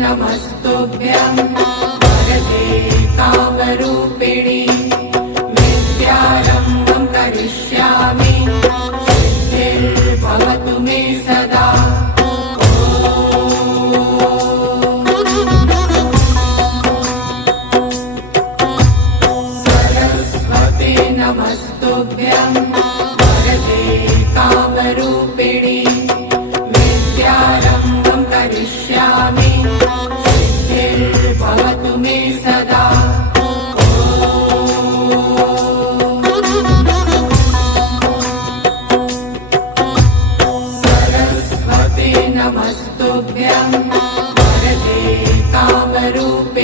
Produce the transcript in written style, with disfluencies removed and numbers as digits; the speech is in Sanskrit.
नमस्तुभ्यं वरदे कामरूपिणि विद्यारम्भं करिष्यामि सिद्धिर्भवतु मे सदा। सरस्वते नमस्तुभ्यं वरदे कामरूपिणि विद्यारम्भं करिष्यामि सिद्धिर्भवतु मे सदा। सरस्वते नमस्तुभ्यं वरदे कामरूपिणि